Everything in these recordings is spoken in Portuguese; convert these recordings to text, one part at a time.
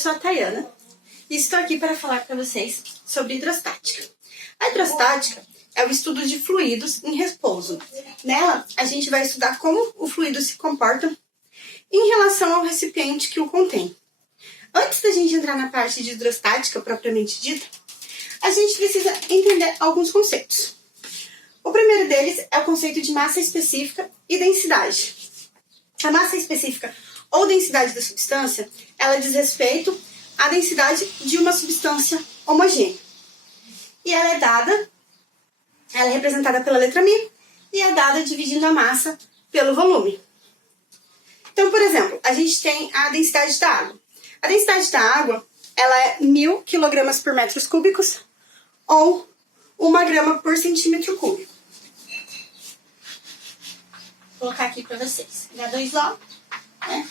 sou a Tayana e estou aqui para falar para vocês sobre hidrostática. A hidrostática é o estudo de fluidos em repouso. Nela, a gente vai estudar como o fluido se comporta em relação ao recipiente que o contém. Antes da gente entrar na parte de hidrostática propriamente dita, a gente precisa entender alguns conceitos. O primeiro deles é o conceito de massa específica e densidade. A massa específica ou densidade da substância, ela diz respeito à densidade de uma substância homogênea. E ela é representada pela letra μ e é dada dividindo a massa pelo volume. Então, por exemplo, a gente tem a densidade da água. A densidade da água, ela é 1000 kg por metros cúbicos ou 1 grama por centímetro cúbico. Vou colocar aqui para vocês. H2O, né?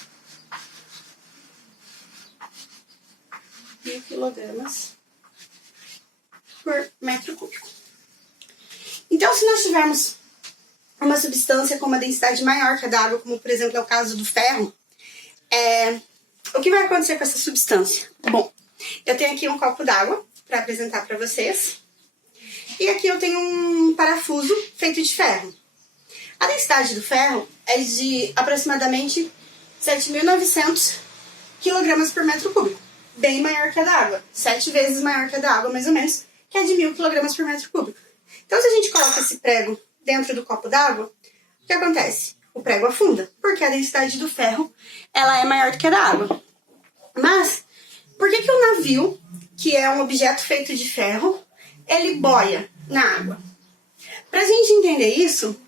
1000 kg por metro cúbico. Então, se nós tivermos uma substância com uma densidade maior que a da água, como por exemplo é o caso do ferro, o que vai acontecer com essa substância? Bom, eu tenho aqui um copo d'água para apresentar para vocês. E aqui eu tenho um parafuso feito de ferro. A densidade do ferro é de aproximadamente 7.900 kg por metro cúbico. Bem maior que a da água. 7 vezes maior que a da água, mais ou menos, que é de 1000 kg por metro cúbico. Então, se a gente coloca esse prego dentro do copo d'água, o que acontece? O prego afunda, porque a densidade do ferro ela é maior do que a da água. Mas, por que o navio, que é um objeto feito de ferro, ele boia na água? Para a gente entender isso,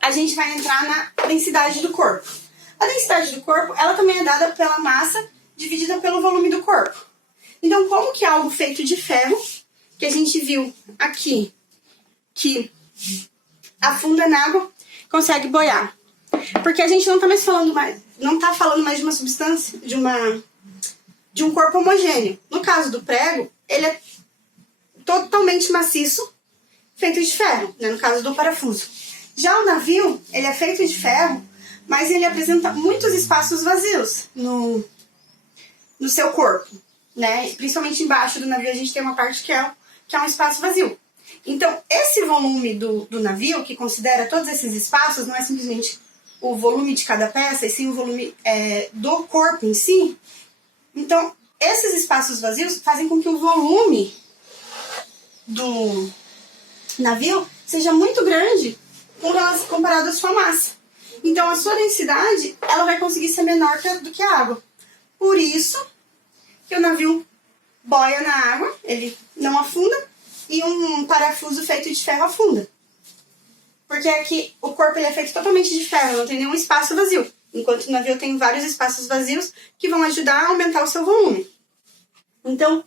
a gente vai entrar na densidade do corpo. A densidade do corpo, ela também é dada pela massa dividida pelo volume do corpo. Então, como que algo feito de ferro, que a gente viu aqui, que afunda na água, consegue boiar? Porque a gente não está falando mais de uma substância, de um corpo homogêneo. No caso do prego, ele é totalmente maciço, feito de ferro, né? No caso do parafuso. Já o navio, ele é feito de ferro, mas ele apresenta muitos espaços vazios no seu corpo, né? Principalmente embaixo do navio a gente tem uma parte que é um espaço vazio. Então, esse volume do navio, que considera todos esses espaços, não é simplesmente o volume de cada peça, e sim o volume do corpo em si. Então, esses espaços vazios fazem com que o volume do navio seja muito grande comparado à sua massa. Então, a sua densidade ela vai conseguir ser menor do que a água. Por isso que o navio boia na água, ele não afunda, e um parafuso feito de ferro afunda. Porque aqui o corpo ele é feito totalmente de ferro, não tem nenhum espaço vazio. Enquanto o navio tem vários espaços vazios que vão ajudar a aumentar o seu volume. Então,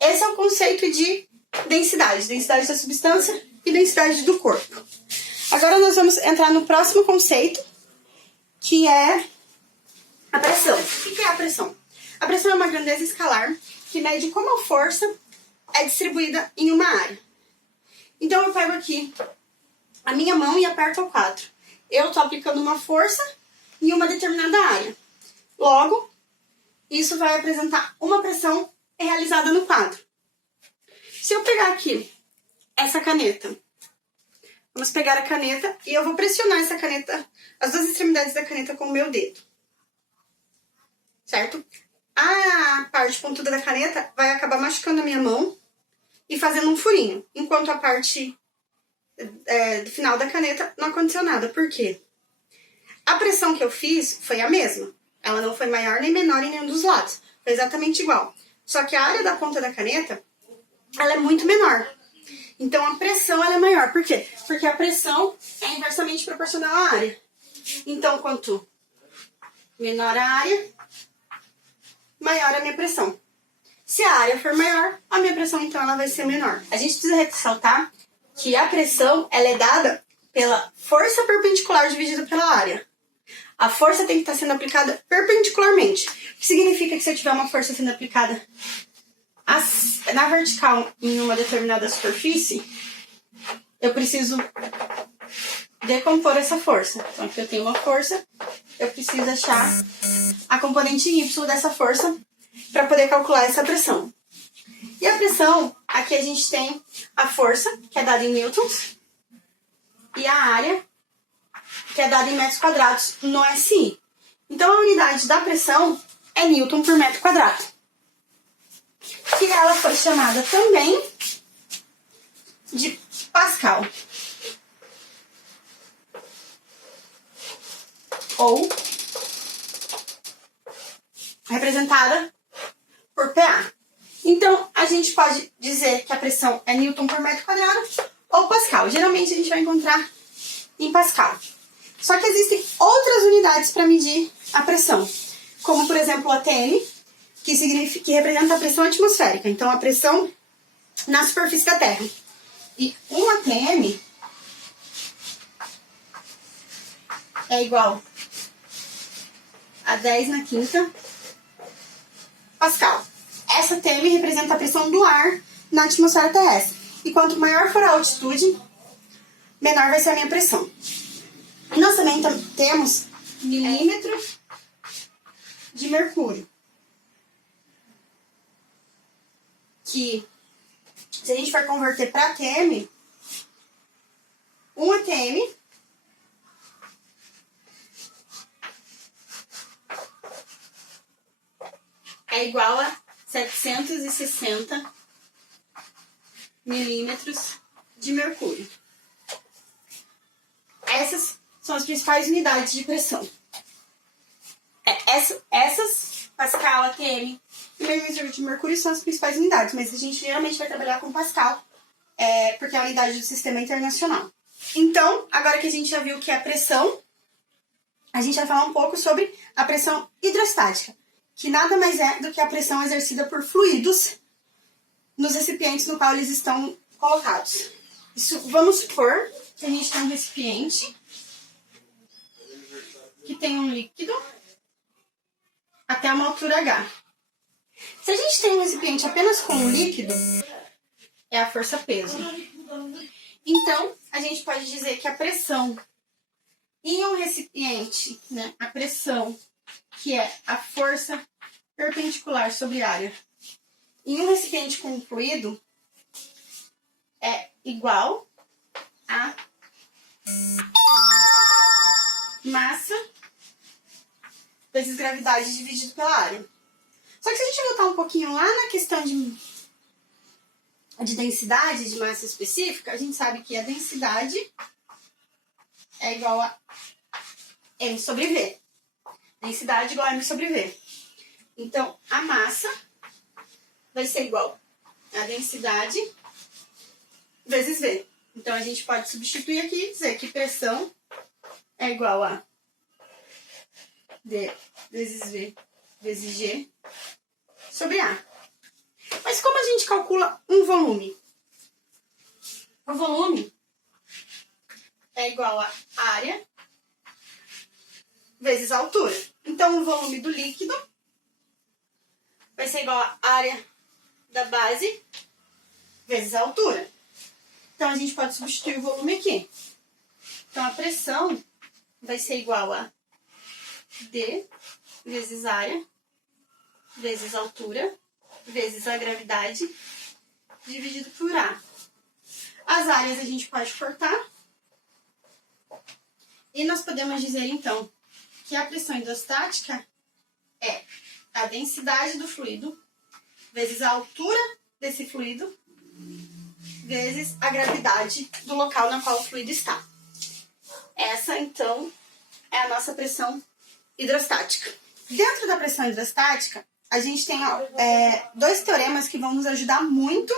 esse é o conceito de densidade. Densidade da substância e densidade do corpo. Agora nós vamos entrar no próximo conceito, que é a pressão. O que é a pressão? A pressão é uma grandeza escalar que mede como a força é distribuída em uma área. Então eu pego aqui a minha mão e aperto ao quadro. Eu estou aplicando uma força em uma determinada área. Logo, isso vai apresentar uma pressão realizada no quadro. Se eu pegar aqui essa caneta, vamos pegar a caneta e eu vou pressionar essa caneta, as duas extremidades da caneta com o meu dedo. Certo? A parte pontuda da caneta vai acabar machucando a minha mão e fazendo um furinho, enquanto a parte do final da caneta não aconteceu nada. Por quê? A pressão que eu fiz foi a mesma. Ela não foi maior nem menor em nenhum dos lados. Foi exatamente igual. Só que a área da ponta da caneta, ela é muito menor. Então a pressão ela é maior. Por quê? Porque a pressão é inversamente proporcional à área. Então, quanto menor a área, maior a minha pressão. Se a área for maior, a minha pressão então ela vai ser menor. A gente precisa ressaltar que a pressão ela é dada pela força perpendicular dividida pela área. A força tem que estar sendo aplicada perpendicularmente. O que significa que se eu tiver uma força sendo aplicada na vertical em uma determinada superfície, eu preciso decompor essa força. Então, aqui eu tenho uma força, eu preciso achar a componente Y dessa força, para poder calcular essa pressão. E a pressão, aqui a gente tem a força, que é dada em newtons, e a área, que é dada em metros quadrados no SI. Então, a unidade da pressão é newton por metro quadrado. Que ela foi chamada também de Pascal. Ou representada por PA. Então, a gente pode dizer que a pressão é newton por metro quadrado ou Pascal. Geralmente, a gente vai encontrar em Pascal. Só que existem outras unidades para medir a pressão, como, por exemplo, o ATM, que representa a pressão atmosférica. Então, a pressão na superfície da Terra. E um ATM é igual a 10⁵ Pascal. Essa ATM representa a pressão do ar na atmosfera terrestre. E quanto maior for a altitude, menor vai ser a minha pressão. Nós também temos milímetro de mercúrio. Que, se a gente for converter para ATM, um ATM é igual a 760 milímetros de mercúrio. Essas são as principais unidades de pressão. Essas, Pascal, ATM e milímetro de mercúrio são as principais unidades, mas a gente geralmente vai trabalhar com Pascal, porque é a unidade do sistema internacional. Então, agora que a gente já viu o que é a pressão, a gente vai falar um pouco sobre a pressão hidrostática, que nada mais é do que a pressão exercida por fluidos nos recipientes no qual eles estão colocados. Vamos supor que a gente tem um recipiente que tem um líquido até uma altura H. Se a gente tem um recipiente apenas com um líquido, é a força-peso. Então, a gente pode dizer que a pressão em um recipiente, né, a pressão, que é a força perpendicular sobre a área, em um recipiente com fluido, é igual a massa vezes gravidade dividido pela área. Só que se a gente voltar um pouquinho lá na questão de densidade de massa específica, a gente sabe que a densidade é igual a m sobre v. Densidade igual a m sobre v. Então, a massa vai ser igual a densidade vezes v. Então, a gente pode substituir aqui e dizer que pressão é igual a D vezes V vezes G sobre A. Mas como a gente calcula um volume? O volume é igual a área vezes a altura. Então, o volume do líquido vai ser igual a área da base vezes a altura. Então, a gente pode substituir o volume aqui. Então, a pressão vai ser igual a D vezes área vezes altura vezes a gravidade dividido por A. As áreas a gente pode cortar. E nós podemos dizer, então, que a pressão hidrostática é a densidade do fluido vezes a altura desse fluido vezes a gravidade do local na qual o fluido está. Essa, então, é a nossa pressão hidrostática. Dentro da pressão hidrostática, a gente tem dois teoremas que vão nos ajudar muito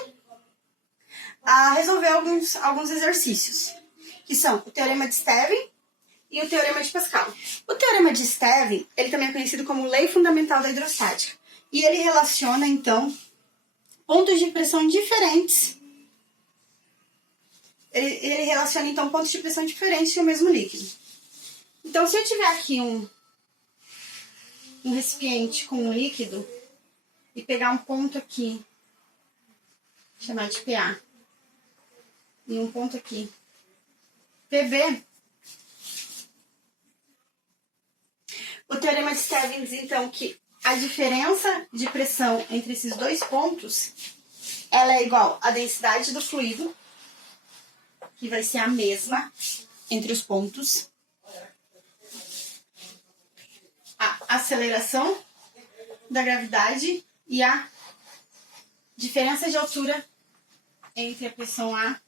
a resolver alguns exercícios, que são o teorema de Stevin e o teorema de Pascal. O teorema de Stevin, ele também é conhecido como lei fundamental da hidrostática, e ele relaciona, então, pontos de pressão diferentes. Ele relaciona, então, pontos de pressão diferentes no mesmo líquido. Então, se eu tiver aqui um recipiente com um líquido e pegar um ponto aqui, chamar de PA, e um ponto aqui, PB, o teorema de Stevin diz, então, que a diferença de pressão entre esses dois pontos, ela é igual à densidade do fluido, que vai ser a mesma entre os pontos, a aceleração da gravidade e a diferença de altura entre a pressão A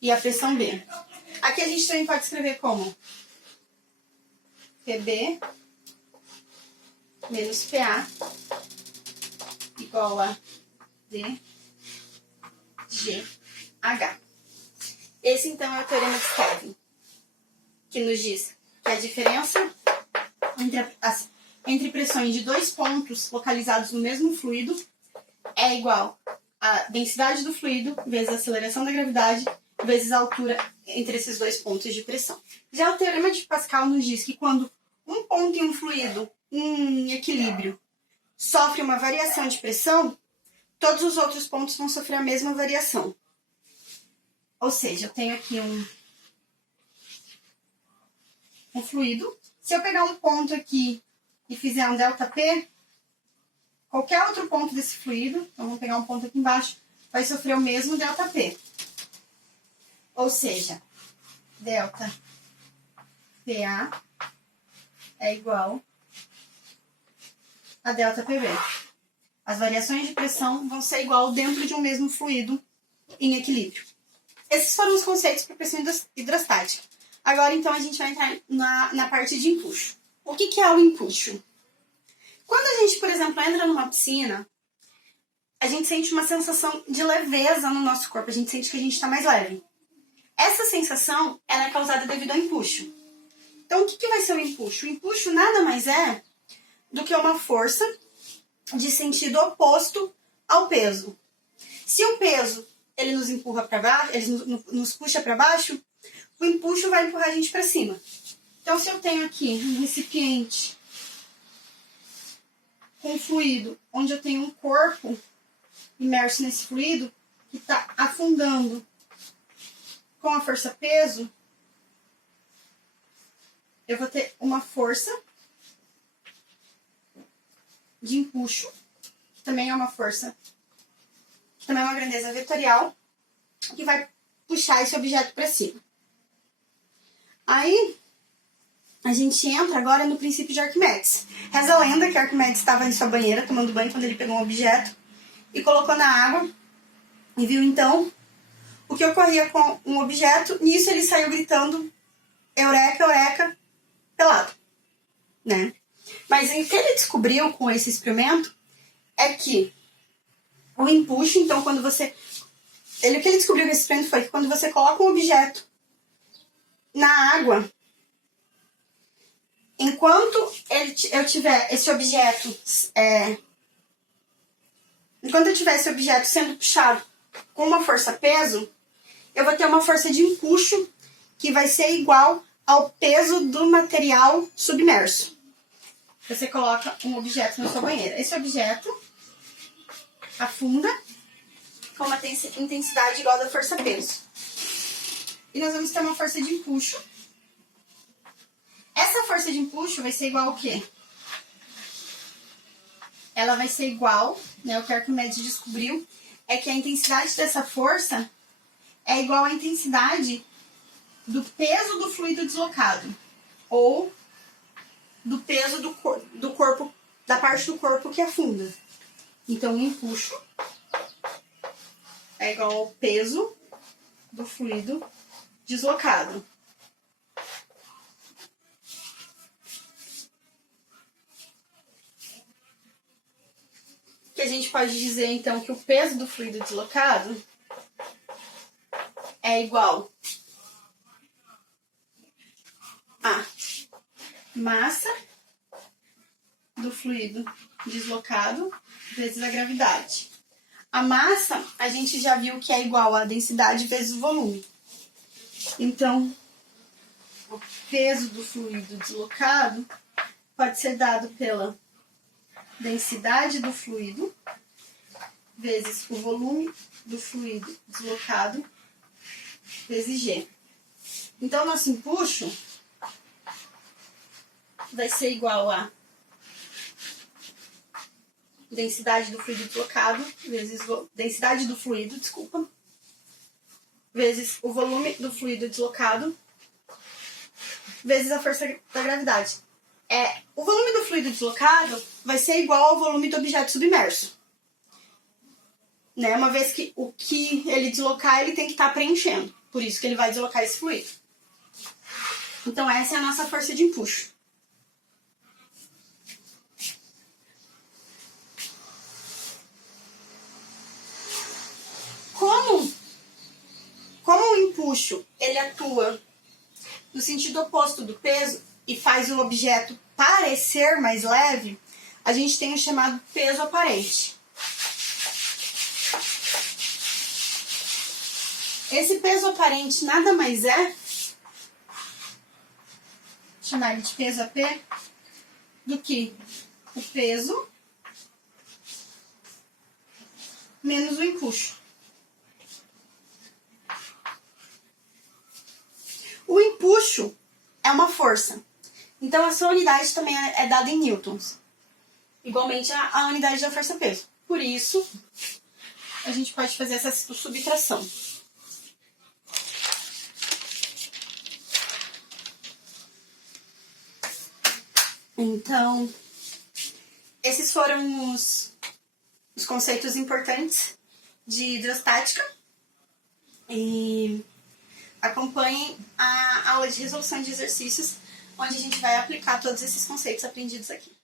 e a pressão B. Aqui a gente também pode escrever como PB menos PA igual a DGH. Esse, então, é o teorema de Kevin, que nos diz que a diferença entre pressões de dois pontos localizados no mesmo fluido é igual à densidade do fluido vezes a aceleração da gravidade vezes a altura entre esses dois pontos de pressão. Já o teorema de Pascal nos diz que quando um ponto em um fluido em equilíbrio sofre uma variação de pressão, todos os outros pontos vão sofrer a mesma variação. Ou seja, eu tenho aqui um fluido. Se eu pegar um ponto aqui e fizer um ΔP, qualquer outro ponto desse fluido, então vamos pegar um ponto aqui embaixo, vai sofrer o mesmo ΔP. Ou seja, ΔPA é igual a ΔPB. As variações de pressão vão ser igual dentro de um mesmo fluido em equilíbrio. Esses foram os conceitos para pressão hidrostática. Agora, então, a gente vai entrar na parte de empuxo. O que é o empuxo? Quando a gente, por exemplo, entra numa piscina, a gente sente uma sensação de leveza no nosso corpo. A gente sente que a gente está mais leve. Essa sensação ela é causada devido ao empuxo. Então, o que vai ser o empuxo? O empuxo nada mais é do que uma força de sentido oposto ao peso. Se o peso ele nos empurra para baixo, ele nos puxa para baixo, o empuxo vai empurrar a gente para cima. Então, se eu tenho aqui um recipiente com fluido, onde eu tenho um corpo imerso nesse fluido, que está afundando com a força peso, eu vou ter uma força de empuxo, que também é uma força, que também é uma grandeza vetorial, que vai puxar esse objeto para cima. Aí, a gente entra agora no princípio de Arquimedes. Reza a lenda que Arquimedes estava em sua banheira, tomando banho, quando ele pegou um objeto e colocou na água, e viu então o que ocorria com um objeto. Nisso ele saiu gritando, eureka, eureka, pelado, né? Mas o que ele descobriu com esse experimento é que o empuxo, então, quando você... o que ele descobriu com esse experimento foi que quando você coloca um objeto na água, enquanto eu tiver esse objeto... enquanto eu tiver esse objeto sendo puxado com uma força-peso, eu vou ter uma força de empuxo que vai ser igual ao peso do material submerso. Você coloca um objeto na sua banheira. Esse objeto afunda com uma intensidade igual da força-peso. E nós vamos ter uma força de empuxo. Essa força de empuxo vai ser igual ao quê? Ela vai ser igual, né, o que Arquimedes descobriu, é que a intensidade dessa força é igual à intensidade do peso do fluido deslocado, ou do peso do corpo, da parte do corpo que afunda. Então, o empuxo é igual ao peso do fluido deslocado. Que a gente pode dizer, então, que o peso do fluido deslocado é igual a massa do fluido deslocado vezes a gravidade. A massa, a gente já viu que é igual a densidade vezes o volume. Então, o peso do fluido deslocado pode ser dado pela densidade do fluido vezes o volume do fluido deslocado vezes G. Então, nosso empuxo vai ser igual a densidade do fluido deslocado, vezes densidade do fluido, desculpa, vezes o volume do fluido deslocado, vezes a força da gravidade. O volume do fluido deslocado vai ser igual ao volume do objeto submerso. Né? Uma vez que o que ele deslocar, ele tem que estar preenchendo. Por isso que ele vai deslocar esse fluido. Então, essa é a nossa força de empuxo. Como o empuxo ele atua no sentido oposto do peso e faz o objeto parecer mais leve, a gente tem o chamado peso aparente. Esse peso aparente nada mais é, chamar ele de peso AP, do que o peso menos o empuxo. O empuxo é uma força. Então, a sua unidade também é dada em newtons. Igualmente a unidade da força-peso. Por isso, a gente pode fazer essa subtração. Então, esses foram os conceitos importantes de hidrostática. E acompanhem a aula de resolução de exercícios, onde a gente vai aplicar todos esses conceitos aprendidos aqui.